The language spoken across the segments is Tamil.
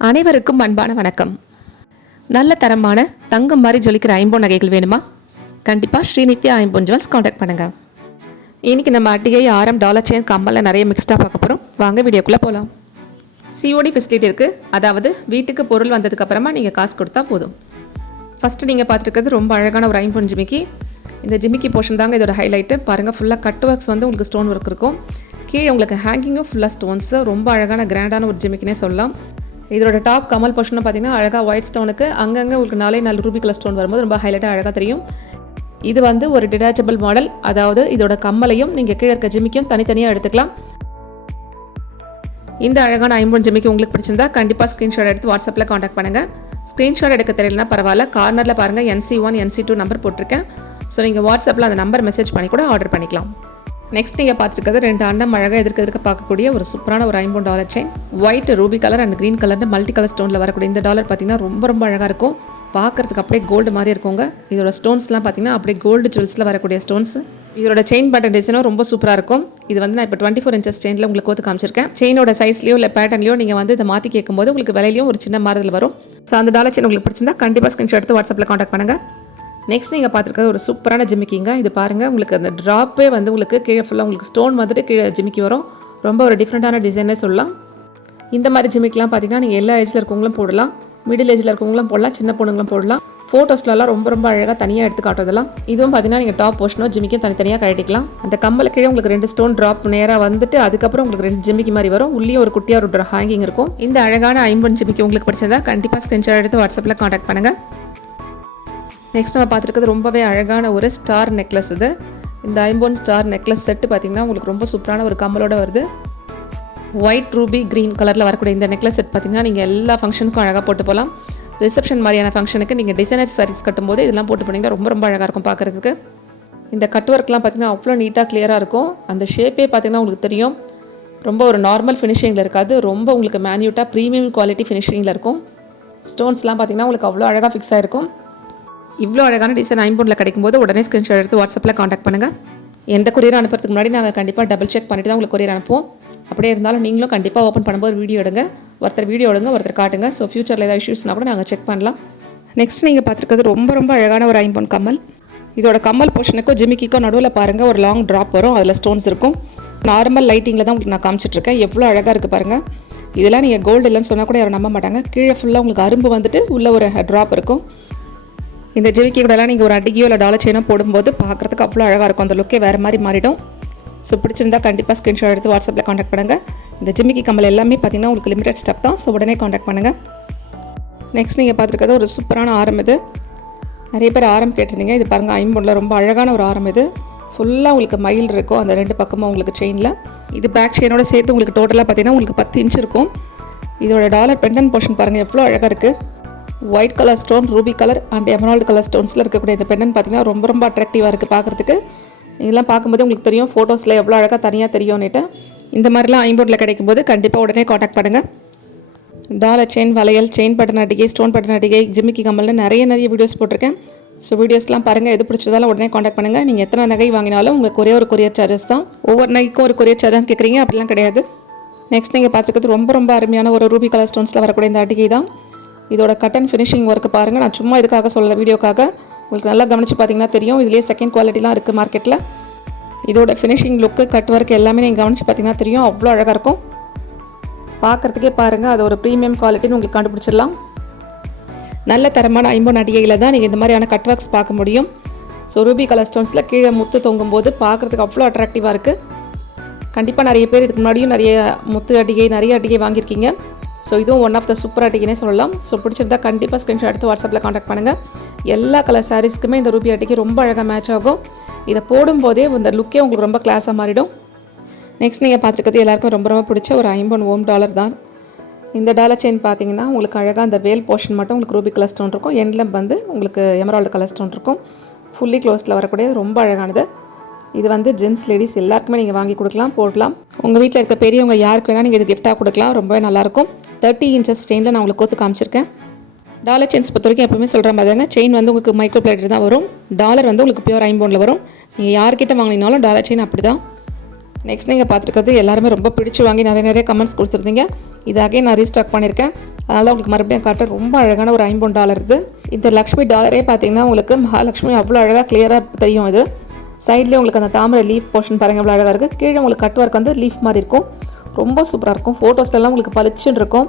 அனைவருக்கும் அன்பான வணக்கம். நல்ல தரமான தங்கம் மாதிரி ஜொலிக்கிற ஐம்பொன் நகைகள் வேணுமா? கண்டிப்பாக ஸ்ரீநித்யா ஐம்பொன் ஜுவல்ஸ் காண்டாக்ட் பண்ணுங்கள் இன்றைக்கி நம்ம அட்டிகை ஆரம் டாலர் செயின் கம்மலில் நிறைய மிக்ஸ்டாக பார்க்க போகிறோம் வாங்க வீடியோக்குள்ளே போகலாம் சிஓடி ஃபெசிலிட்டி இருக்குது அதாவது வீட்டுக்கு பொருள் வந்ததுக்கப்புறமா நீங்கள் காசு கொடுத்தா போதும். ஃபஸ்ட்டு நீங்கள் பார்த்துருக்கிறது ரொம்ப அழகான ஒரு ஐம்பொன் ஜிமிக்கி. இந்த ஜிமிக்கி போர்ஷன் தாங்க இதோட ஹைலைட்டு பாருங்கள் ஃபுல்லாக கட் ஒர்க்ஸ் வந்து உங்களுக்கு ஸ்டோன் ஒர்க் இருக்கும். கீழே உங்களுக்கு ஹேங்கிங்கும் ஃபுல்லாக ஸ்டோன்ஸு ரொம்ப அழகான கிராண்டான ஒரு ஜிமிக்கினே சொல்லலாம். இதோட டாப் கமல் போர்ஷனும் பார்த்தீங்கன்னா அழகாக ஒயிட் ஸ்டோனுக்கு அங்கங்கே உங்களுக்கு நாலே நாலு ரூபி கலர் ஸ்டோன் வரும்போது ரொம்ப ஹைலைட்டாக அழகாக தெரியும். இது வந்து ஒரு டிட்டாச்சபிள் மாடல் அதாவது இதோட கம்மலையும் நீங்கள் கீழே இருக்க ஜிமிக்கும் தனித்தனியாக எடுத்துக்கலாம். இந்த அழகான ஐம்பொன் ஜிமிக்கு உங்களுக்கு பிடிச்சிருந்தா கண்டிப்பாக ஸ்க்ரீன்ஷாட் எடுத்து வாட்ஸ்அப்பில் காண்டாக்ட் பண்ணுங்கள் ஸ்க்ரீன்ஷாட் எடுக்க தெரியலனா பரவாயில்ல கார்னரில் பாருங்கள் NC one NC two number போட்டிருக்கேன். ஸோ நீங்கள் வாட்ஸ்அப்பில் அந்த நம்பர் மெசேஜ் பண்ணி கூட ஆர்டர் பண்ணிக்கலாம். நெக்ஸ்ட் நீங்கள் பார்த்துருக்கிறது ரெண்டு அண்டம் அழகாக எதிர்க்க எதிர்க்க பார்க்கக்கூடிய ஒரு சூப்பரான ஒரு ஐம்பொன் dollar chain white ruby colour and green colour multi colour ஸ்டோனில் வரக்கூடிய இந்த டாலர் பார்த்தீங்கன்னா ரொம்ப ரொம்ப அழகாக இருக்கும். பார்க்கறதுக்கு அப்படியே கோல்டு மாதிரி இருக்குங்க. இதோட ஸ்டோன்ஸ்லாம் பார்த்தீங்கன்னா அப்படியே கோல்டு ஜுவல்ஸில் வரக்கூடிய ஸ்டோன்ஸ் இதோட செயின் பட்டன் டிசைனும் ரொம்ப சூப்பராக இருக்கும். இது வந்து நான் இப்போ டுவெண்ட்டி ஃபோர் இன்ச்சஸ் செயினில் உங்களுக்கு கோத்து காமிச்சிருக்கேன். செயினோட சைஸ்லையோ இல்லை பேட்டர்லையோ நீங்கள் வந்து இதை மாற்றி கேட்கும்போது உங்களுக்கு விலையிலையும் ஒரு சின்ன மாறுதல் வரும். ஸோ அந்த டாலர் செயின் உங்களுக்கு பிடிச்சிருந்தா கண்டிப்பாக ஸ்கிரீன்ஷாட் எடுத்து வாட்ஸ்அப்பில் காண்டாக்ட் பண்ணுங்கள் நெக்ஸ்ட் நீங்கள் பார்த்துருக்கிறது ஒரு சூப்பரான ஜிமிக்கிங்க. இது பாருங்கள் உங்களுக்கு அந்த ட்ராப்பே வந்து உங்களுக்கு கீழே ஃபுல்லாக உங்களுக்கு ஸ்டோன் வந்துட்டு கீழே ஜிமிக்கி வரும். ரொம்ப ஒரு டிஃப்ரெண்ட்டான டிசைனே சொல்லலாம். இந்த மாதிரி ஜிமிக்கெலாம் பார்த்தீங்கன்னா நீங்கள் எல்லா ஏஜில் இருக்கவங்களும் போடலாம். மிடில் ஏஜில் இருக்கவங்களும் போடலாம் சின்ன பொண்ணுங்களும் போடலாம். ஃபோட்டோஸ்லலாம் ரொம்ப ரொம்ப அழகாக தனியாக எடுத்து காட்டுறதெல்லாம். இதுவும் பார்த்தீங்கன்னா நீங்கள் டாப் போர்ஷனோ ஜிமிக்கும் தனித்தனியாக கழட்டிக்கலாம். அந்த கம்மல கீழே உங்களுக்கு ரெண்டு ஸ்டோன் ட்ராப் நேராக வந்துட்டு அதுக்கப்புறம் உங்களுக்கு ரெண்டு ஜிமிக்கு மாதிரி வரும். உள்ளே ஒரு குட்டியாக ஒரு ஹேங்கிங் இருக்கும். இந்த அழகான ஐம்பன் ஜிமிக்கு உங்களுக்கு பிடிச்சதா கண்டிப்பாக ஸ்க்ரீன்ஷாட் எடுத்து வாட்ஸ்அப்பில் காண்டாக்ட் பண்ணுங்கள் நெக்ஸ்ட் நம்ம பார்த்துருக்கிறது ரொம்பவே அழகான ஒரு ஸ்டார் நெக்லஸ் இது. இந்த ஐம்போன் ஸ்டார் நெக்லஸ் செட்டு பார்த்தீங்கன்னா உங்களுக்கு ரொம்ப சூப்பரான ஒரு கம்மலோட வருது. ஒயிட் ரூபி க்ரீன் கலரில் வரக்கூடிய இந்த நெக்லஸ் செட் பார்த்தீங்கன்னா நீங்கள் எல்லா ஃபங்க்ஷனுக்கும் அழகாக போட்டு போகலாம் ரிசப்ஷன் மாதிரியான ஃபங்க்ஷனுக்கு நீங்கள் டிசைனர் சாரீஸ் கட்டும்போது இதெல்லாம் போட்டு போனீங்கன்னா ரொம்ப ரொம்ப அழகாக இருக்கும் பார்க்குறதுக்கு. இந்த கட் ஒர்க்லாம் பார்த்திங்கன்னா அவ்வளோ நீட்டாக கிளியராக இருக்கும். அந்த ஷேப்பே பார்த்தீங்கன்னா உங்களுக்கு தெரியும். ரொம்ப ஒரு நார்மல் ஃபினிஷிங்கில் இருக்காது. ரொம்ப உங்களுக்கு மேன்யூட்டாக ப்ரீமியம் குவாலிட்டி ஃபினிஷிங்கில் இருக்கும். ஸ்டோன்ஸ்லாம் பார்த்தீங்கன்னா உங்களுக்கு அவ்வளோ அழகாக ஃபிக்ஸ் ஆகிருக்கும் இவ்வளோ அழகான டிசைன் ஐம்பொனில் கிடைக்கும்போது உடனே ஸ்க்ரீன்ஷாட் எடுத்து வாட்ஸ்அப்பில் காண்டாக்ட் பண்ணுங்கள் எந்த கொரியர் அனுப்புறதுக்கு முன்னாடி நாங்கள் கண்டிப்பாக டபுள் செக் பண்ணிட்டு தான் உங்களுக்கு கொரியர் அனுப்புவோம். அப்படியே இருந்தாலும் நீங்களும் கண்டிப்பாக ஓப்பன் பண்ணும்போது வீடியோ எடுங்க. ஒருத்தர் வீடியோ எடுங்க ஒருத்தர் காட்டுங்க. ஸோ ஃபியூச்சரில் ஏதாவது இஷ்யூஸ்னா கூட நாங்கள் செக் பண்ணலாம். நெக்ஸ்ட் நீங்கள் பார்த்துருக்கிறது ரொம்ப ரொம்ப அழகான ஒரு ஐம்பொன் கம்மல். இதோட கம்மல் போர்ஷனுக்கும் ஜிமிக்கிக்கும் நடுவில் பாருங்கள் ஒரு லாங் ட்ராப் வரும். அதில் ஸ்டோன்ஸ் இருக்கும். நார்மல் லைட்டிங்கில் தான் உங்களுக்கு நான் காமிச்சிட்ருக்கேன் எவ்வளோ அழகாக இருக்குது பாருங்கள் இதெல்லாம் நீங்கள் கோல்டு இல்லைன்னு சொன்னால் கூட யாரும் நம்ப மாட்டாங்க. கீழே ஃபுல்லாக உங்களுக்கு அரும்பு வந்துட்டு உள்ள ஒரு ட்ராப் இருக்கும். இந்த ஜிமிக்கி கூடலாம் நீங்கள் ஒரு அடிக்கையோ இல்லை டாலர் செயினோ போடும்போது பார்க்குறதுக்கு அவ்வளோ அழகாக இருக்கும். அந்த லுக்கே வேறு மாதிரி மாறிடும். ஸோ பிடிச்சிருந்தா கண்டிப்பாக ஸ்க்ரீன்ஷாட் எடுத்து வாட்ஸ்அப்பில் காண்டாக்ட் பண்ணுங்கள் இந்த ஜிமிக்கி கம்மல் எல்லாமே பார்த்தீங்கன்னா உங்களுக்கு லிமிடெட் ஸ்டப் தான். ஸோ உடனே காண்டாக்ட் பண்ணுங்கள் நெக்ஸ்ட் நீங்கள் பார்த்துருக்கிறது ஒரு சூப்பரான ஆரம் இது. நிறைய பேர் ஆரம் கேட்டிருந்தீங்க. இது பாருங்கள் ஐம்பொன்னில் ரொம்ப அழகான ஒரு ஆரம் இது. ஃபுல்லாக உங்களுக்கு மயில் இருக்கும். அந்த ரெண்டு பக்கமும் உங்களுக்கு செயினில் இது பேக் செயினோட சேர்த்து உங்களுக்கு டோட்டலாக பார்த்தீங்கன்னா உங்களுக்கு பத்து இன்ச் இருக்கும். இதோட டாலர் பெண்டன் போர்ஷன் பாருங்கள் எவ்வளோ அழகாக இருக்குது white colour stone ruby colour and emerald colour ஸ்டோன்ஸில் இருக்கக்கூடிய இந்த பெண்ணன் பார்த்தீங்கன்னா ரொம்ப ரொம்ப அட்ராக்டிவாக இருக்குது பார்க்குறதுக்கு இதெல்லாம் பார்க்கும்போது உங்களுக்கு தெரியும் ஃபோட்டோஸில் எவ்வளோ அழகாக தனியாக தெரியும்னுட்டு. இந்த மாதிரிலாம் ஐம்போர்டில் கிடைக்கும் போது கண்டிப்பாக உடனே காண்டாக்ட் பண்ணுங்கள் டாலர் செயின் வளையல் செயின் பட்டன் அடிகை ஸ்டோன் பட்டன் அடிகை ஜிமிக்கி கம்மல்னு நிறைய நிறைய வீடியோஸ் போட்டிருக்கேன். ஸோ வீடியோஸ்லாம் பாருங்கள் எது பிடிச்சதாலும் உடனே காண்டாக்ட் பண்ணுங்கள் நீங்கள் எத்தனை நகை வாங்கினாலும் உங்களுக்கு ஒரே ஒரு கொரியர் சார்ஜஸ் தான். ஒவ்வொரு நகைக்கும் ஒரு கொரியர் சார்ஜான்னு கேட்குறீங்க அப்படிலாம் கிடையாது. நெக்ஸ்ட் நீங்கள் பார்த்துருக்கிறது ரொம்ப ரொம்ப அருமையான ஒரு ரூபி கலர் ஸ்டோன்ஸில் வரக்கூடிய இந்த அடிகை தான். இதோட கட்டன் ஃபினிஷிங் ஒர்க்கு பாருங்கள் நான் சும்மா இதுக்காக சொல்ல வீடியோக்காக. உங்களுக்கு நல்லா கவனித்து பார்த்தீங்கன்னா தெரியும். இதுலேயே செகண்ட் குவாலிட்டிலாம் இருக்குது மார்க்கெட்டில் இதோட ஃபினிஷிங் லுக்கு கட் ஒர்க் எல்லாமே நீங்கள் கவனித்து பார்த்தீங்கன்னா தெரியும். அவ்வளோ அழகாக இருக்கும். பார்க்குறதுக்கே பாருங்கள் அது ஒரு ப்ரீமியம் குவாலிட்டின்னு உங்களுக்கு கண்டுபிடிச்சிடலாம். நல்ல தரமான ஐம்பொன் அடிகையில் தான் நீங்கள் இந்த மாதிரியான கட் ஒர்க்ஸ் பார்க்க முடியும். ஸோ ரூபி கலர் ஸ்டோன்ஸில் கீழே முத்து தொங்கும் போது பார்க்குறதுக்கு அவ்வளோ அட்ராக்டிவாக இருக்குது கண்டிப்பாக நிறைய பேர் இதுக்கு முன்னாடியும் நிறைய முத்து அடிகை நிறைய அடிகை வாங்கியிருக்கீங்க. ஸோ இதுவும் ஒன் ஆஃப் த சூப்பர் அட்டிகைனே சொல்லலாம். ஸோ பிடிச்சிருந்தா கண்டிப்பாக ஸ்க்ரீன்ஷாட் எடுத்து வாட்ஸ்அப்பில் காண்டாக்ட் பண்ணுங்கள் எல்லா கலர் சாரீஸ்க்குமே இந்த ரூபி அட்டிக்கு ரொம்ப அழகாக மேட்ச் ஆகும். இதை போடும்போதே இந்த லுக்கே உங்களுக்கு ரொம்ப கிளாஸாக மாறிடும். நெக்ஸ்ட் நீங்கள் பார்த்துருக்கிறது எல்லாருக்கும் ரொம்ப ரொம்ப பிடிச்ச ஒரு ஐம்பன் ஓம் டாலர் தான். இந்த டாலர் செயின் பார்த்தீங்கன்னா உங்களுக்கு அழகாக அந்த வேல் போர்ஷன் மட்டும் உங்களுக்கு ரூபி கலர் ஸ்டோன் இருக்கும். எண்டில் வந்து உங்களுக்கு எமரால்டு கலர் ஸ்டோன் இருக்கும். ஃபுல்லி க்ளோஸில் வரக்கூடியது ரொம்ப அழகானது. இது வந்து ஜென்ஸ் லேடிஸ் எல்லாருக்குமே நீங்கள் வாங்கி கொடுக்கலாம் போடலாம். உங்கள் வீட்டில் இருக்க பெரியவங்க யாருக்கு வேணால் நீங்கள் இது கிஃப்ட்டாக கொடுக்கலாம். ரொம்பவே நல்லாயிருக்கும் தேர்ட்டி இன்ச்சஸ் செயினில் நான் உங்களுக்கு கோத்து காமிச்சிருக்கேன். டாலர் செயின்ஸ் பொறுத்த வரைக்கும் எப்பவுமே சொல்கிற மாதிரி தாங்க. செயின் வந்து உங்களுக்கு மைக்ரோ பிளேட்டர் தான் வரும். டாலர் வந்து உங்களுக்கு பியூர் ஐம்போனில் வரும். நீங்கள் யார்கிட்ட வாங்கினாலும் டாலர் செயின் அப்படி தான் நெக்ஸ்ட் நீங்கள் பார்த்துருக்கிறது எல்லாருமே ரொம்ப பிடிச்சி வாங்கி நிறைய நிறைய கமெண்ட்ஸ் கொடுத்துருந்தீங்க. இதாகவே நான் ரீஸ்டாக் பண்ணியிருக்கேன். அதனால் உங்களுக்கு மறுபடியும் காட்டுறேன் ரொம்ப அழகான ஒரு ஐம்பொன் டாலர் இது. இந்த லக்ஷ்மி டாலரே பார்த்தீங்கன்னா உங்களுக்கு மகாலட்சுமி அவ்வளோ அழகாக கிளியராக தெரியும் இது. சைட்லேயே உங்களுக்கு அந்த தாமரை லீஃப் போர்ஷன் பாருங்கள் எவ்வளோ அழகாக இருக்குது கீழே உங்களுக்கு கட் ஒர்க் வந்து லீஃப் மாதிரி இருக்கும். ரொம்ப சூப்பராக இருக்கும். ஃபோட்டோஸ்லாம் உங்களுக்கு பளிச்சுன்னு இருக்கும்.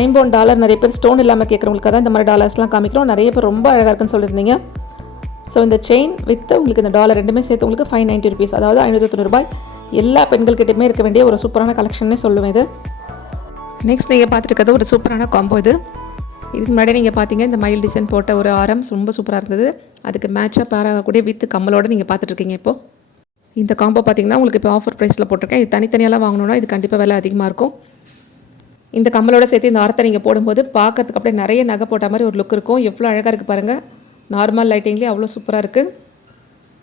ஐம்பொன் டாலர் நிறைய பேர் ஸ்டோன் இல்லாமல் கேட்குறவங்களுக்கு தான் இந்த மாதிரி டாலர்ஸ்லாம் காமிக்கிறோம். நிறைய பேர் ரொம்ப அழகாக இருக்குன்னு சொல்லியிருந்தீங்க. ஸோ இந்த செயின் வித் உங்களுக்கு இந்த டாலர் ரெண்டுமே சேர்த்து உங்களுக்கு ஃபைவ் நைன்ட்டி ருபீஸ் அதாவது ஐநூற்றி தொண்ணூறுபாய் எல்லா பெண்கள்கிட்டயுமே இருக்க வேண்டிய ஒரு சூப்பரான கலெக்ஷன்னே சொல்லுவேன் இது. நெக்ஸ்ட் நீங்கள் பார்த்துட்டு ஒரு சூப்பரான காம்போ இது. இதுக்கு முன்னாடி நீங்கள் பார்த்தீங்க இந்த மயில் டிசைன் போட்ட ஒரு ஆரம் ரொம்ப சூப்பராக இருந்தது. அதுக்கு மேட்சாக பேர் ஆகக்கூடிய கம்மலோடு நீங்கள் பார்த்துட்ருக்கீங்க இப்போது இந்த காம்போ பார்த்தீங்கன்னா உங்களுக்கு இப்போ ஆஃபர் ப்ரைஸில் போட்டிருக்கேன். இது தனித்தனியெல்லாம் வாங்கணும்னா இது கண்டிப்பாக விலை அதிகமாக இருக்கும். இந்த கம்மலோட சேர்த்து இந்த ஆரத்தை நீங்கள் போடும்போது பார்க்கறதுக்கு அப்படியே நிறைய நகை போட்ட மாதிரி ஒரு லுக் இருக்கும். எவ்வளோ அழகாக இருக்குது பாருங்கள் நார்மல் லைட்டிங்லேயே அவ்வளோ சூப்பராக இருக்குது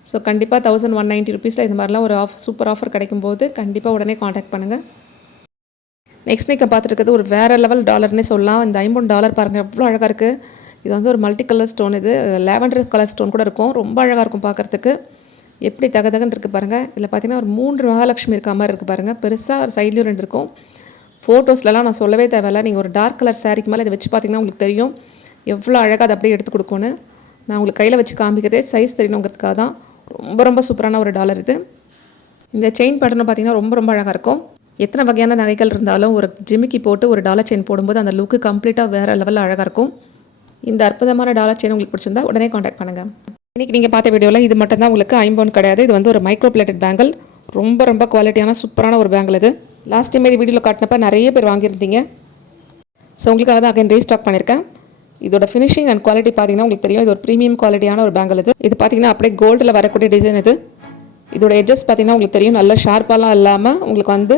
ஸோ கண்டிப்பாக தௌசண்ட் ஒன் நைன்ட்டி ருபீஸில் இந்த மாதிரிலாம் ஒரு ஆஃப் சூப்பர் ஆஃபர் கிடைக்கும்போது கண்டிப்பாக உடனே காண்டாக்ட் பண்ணுங்கள் நெக்ஸ்ட் நீங்கள் பார்த்துட்டு ஒரு வேறு லெவல் டாலர்னே சொல்லலாம். இந்த ஐம்பது டாலர் பாருங்கள் எவ்வளோ அழகாக இருக்குது இது வந்து ஒரு மல்டி கலர் ஸ்டோன் இது. லேவண்டர் கலர் ஸ்டோன் கூட இருக்கும். ரொம்ப அழகாக இருக்கும் பார்க்குறதுக்கு எப்படி தகதகன்னு இருக்குது பாருங்கள் இதில் பார்த்தீங்கன்னா ஒரு மூன்று மகாலட்சுமி இருக்க மாதிரி இருக்குது பாருங்கள் பெருசாக ஒரு சைட்லேயும் ரெண்டு இருக்கும். ஃபோட்டோஸ்லலாம் நான் சொல்லவே தேவையில்ல. நீங்கள் ஒரு டார்க் கலர் சாரிக்கு மேலே இதை வச்சு பார்த்தீங்கன்னா உங்களுக்கு தெரியும். எவ்வளோ அழகாக அதை அப்படியே எடுத்து கொடுக்கணும்னு. நான் உங்களுக்கு கையில் வச்சு காமிக்கிறதே சைஸ் தெரியணுங்கிறதுக்காக தான். ரொம்ப ரொம்ப சூப்பரான ஒரு டாலர் இது. இந்த செயின் பேட்டர்னும் பார்த்தீங்கன்னா ரொம்ப ரொம்ப அழகாக இருக்கும். எத்தனை வகையான நகைகள் இருந்தாலும் ஒரு ஜிமிக்கி போட்டு ஒரு டாலர் செயின் போடும்போது அந்த லுக்கு கம்ப்ளீட்டாக வேறு லெவலில் அழகாக இருக்கும். இந்த அற்புதமான டாலர் செயின் உங்களுக்கு பிடிச்சிருந்தா உடனே காண்டாக்ட் பண்ணுங்கள் இன்றைக்கி நீங்கள் பார்த்த வீடியோவில் இது மட்டும் தான் உங்களுக்கு ஐம்பவுன் கிடையாது. இது வந்து ஒரு மைக்ரோ பிளேட்டட் பேங்கிள் ரொம்ப ரொம்ப குவாலிட்டியான சூப்பரான ஒரு பேங்கிள் இது. லாஸ்ட் டைம் இது வீடியோவில் காட்டினப்ப நிறைய பேர் வாங்கியிருந்தீங்க. ஸோ உங்களுக்காக தான் அகைன் ரீஸ்டாக் பண்ணியிருக்கேன். இதோட ஃபினிஷிங் அண்ட் குவாலிட்டி பார்த்தீங்கன்னா உங்களுக்கு தெரியும். இது ஒரு ப்ரீமியம் குவாலிட்டியான ஒரு பேங்கிள் இது. இது பார்த்தீங்கன்னா அப்படியே கோல்டில் வரக்கூடிய டிசைன் இது. இதோட எட்ஜஸ் பார்த்தீங்கன்னா உங்களுக்கு தெரியும். நல்ல ஷார்ப்பாலாம் இல்லாமல் உங்களுக்கு வந்து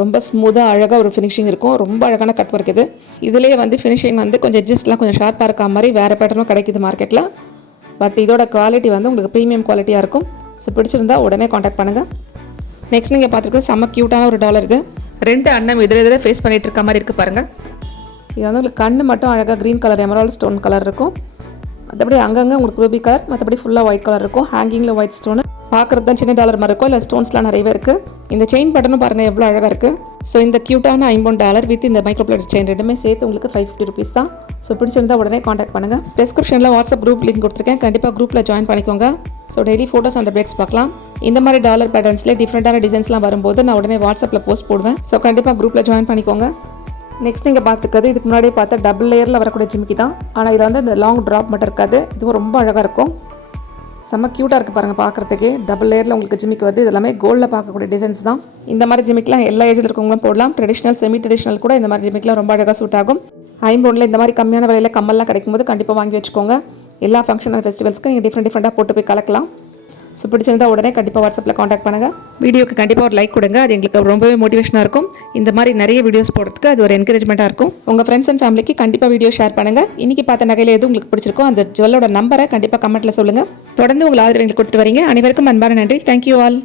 ரொம்ப ஸ்மூத்தாக அழகாக ஒரு ஃபினிஷிங் இருக்கும். ரொம்ப அழகான கட் ஒர்க் இது. இதுலேயே வந்து ஃபினிஷிங் வந்து கொஞ்சம் எட்ஜஸ்லாம் கொஞ்சம் ஷார்ப்பாக இருக்க மாதிரி வேறு பேட்டர்னும் கிடைக்குது மார்க்கெட்டில் பட் இதோட குவாலிட்டி வந்து உங்களுக்கு ப்ரீமியம் குவாலிட்டியாக இருக்கும். ஸோ பிடிச்சிருந்தா உடனே காண்டாக்ட் பண்ணுங்கள் நெக்ஸ்ட் நீங்கள் பார்த்துருக்க செம்ம க்யூட்டான ஒரு டாலர் இது. ரெண்டு அண்ணம் எதிர எதிர ஃபேஸ் பண்ணிகிட்டு இருக்க மாதிரி இருக்குது பாருங்கள் இது வந்து உங்களுக்கு கண் மட்டும் அழகாக green colour emerald stone colour இருக்கும். மற்றபடி அங்கங்கே உங்களுக்கு ரூபி கலர் மற்றபடி ஃபுல்லாக ஒயிட் கலர் இருக்கும். ஹேங்கிங்கில் ஒயிட் ஸ்டோனு பார்க்குறது தான் சின்ன டாலர் மாதிரி இருக்கும். இல்லை ஸ்டோன்ஸ்லாம் நிறையவே இருக்குது இந்த செயின் பட்டனும் பாருங்கள் எவ்வளோ அழகாக இருக்குது ஸோ இந்த க்யூட்டான ஐம்பொன் டாலர் வித் இந்த மைக்ரோ பிளாட் செயின் ரெண்டுமே சேர்த்து உங்களுக்கு ஃபைவ் ஃபிஃப்டி ருபீஸ் தான். ஸோ பிடிச்சிருந்தா உடனே காண்டாக்ட் பண்ணுங்கள் டிஸ்கிரிப்ஷனில் வாட்ஸ்அப் குரூப் லிங்க் கொடுத்துருக்கேன். கண்டிப்பாக குரூப்பில் ஜாயின் பண்ணிக்கோங்க. ஸோ டெய்லி ஃபோட்டோஸ் அந்த பிரேக்ஸ் பார்க்கலாம். இந்த மாதிரி டாலர் பேட்டர்ன்ஸ்லேயே டிஃப்ரெண்ட்டான டிசைன்ஸ்லாம் வரும்போது நான் உடனே வாட்ஸ்அப்பில் போஸ்ட் போடுவேன். ஸோ கண்டிப்பாக குரூப்பில் ஜாயின் பண்ணிக்கோங்க. நெக்ஸ்ட் நீங்கள் பார்த்துருக்கிறது இதுக்கு முன்னாடியே பார்த்தா டபுள் லேயரில் வரக்கூடிய ஜிமிக்கி தான். ஆனால் இதில் வந்து இந்த லாங் ட்ராப் மட்டும் இருக்காது. இதுவும் ரொம்ப அழகாக இருக்கும். செம்ம க்யூட்டாக இருக்குது பாருங்கள் பார்க்குறதுக்கே. டபுள் லேயரில் உங்களுக்கு ஜிமிக்கு வருது. இது எல்லாமே கோல்டில் பார்க்கக்கூடிய டிசைன்ஸ் தான். இந்த மாதிரி ஜிமிக்லாம் எல்லா ஏஜில் இருக்கவங்களும் போடலாம். ட்ரெடிஷ்னல் செமி ட்ரெடிஷ்னல் கூட இந்த மாதிரி ஜிமிக்லாம் ரொம்ப அழகாக சூட் ஆகும். ஐம்பொன்னில் இந்த மாதிரி கம்மியான விலையில் கம்மல்லாம் கிடைக்கும்போது கண்டிப்பாக வாங்கி வச்சுக்கோங்க. எல்லா ஃபங்க்ஷன் அண்ட் ஃபெஸ்டிவல்ஸ்க்கு நீங்கள் டிஃப்ரெண்ட் டிஃப்ரெண்ட்டாக போட்டு போய் கலக்கலாம். ஸோ பிடிச்சிருந்தா உடனே கண்டிப்பாக வாட்ஸ்அப்பில் காண்டாக்ட் பண்ணுங்கள் வீடியோக்கு கண்டிப்பாக ஒரு லைக் கொடுங்க. அது எங்களுக்கு ரொம்பவே மோட்டிவேஷனாக இருக்கும். இந்த மாதிரி நிறைய வீடியோஸ் போடுறதுக்கு அது ஒரு என்கரேஜ்மெண்ட்டாக இருக்கும். உங்கள் ஃப்ரெண்ட்ஸ் அண்ட் ஃபேமிலிக்கு கண்டிப்பாக வீடியோ ஷேர் பண்ணுங்கள் இன்றைக்கி பார்த்த நகையில் எது உங்களுக்கு பிடிச்சிருக்கோ அந்த ஜுவல்லோட நம்பரை கண்டிப்பாக கமெண்ட்டில் சொல்லுங்கள் தொடர்ந்து உங்கள் ஆதரவு எங்களுக்கு கொடுத்துட்டு வரீங்க. அனைவருக்கும் அன்பான நன்றி. Thank you all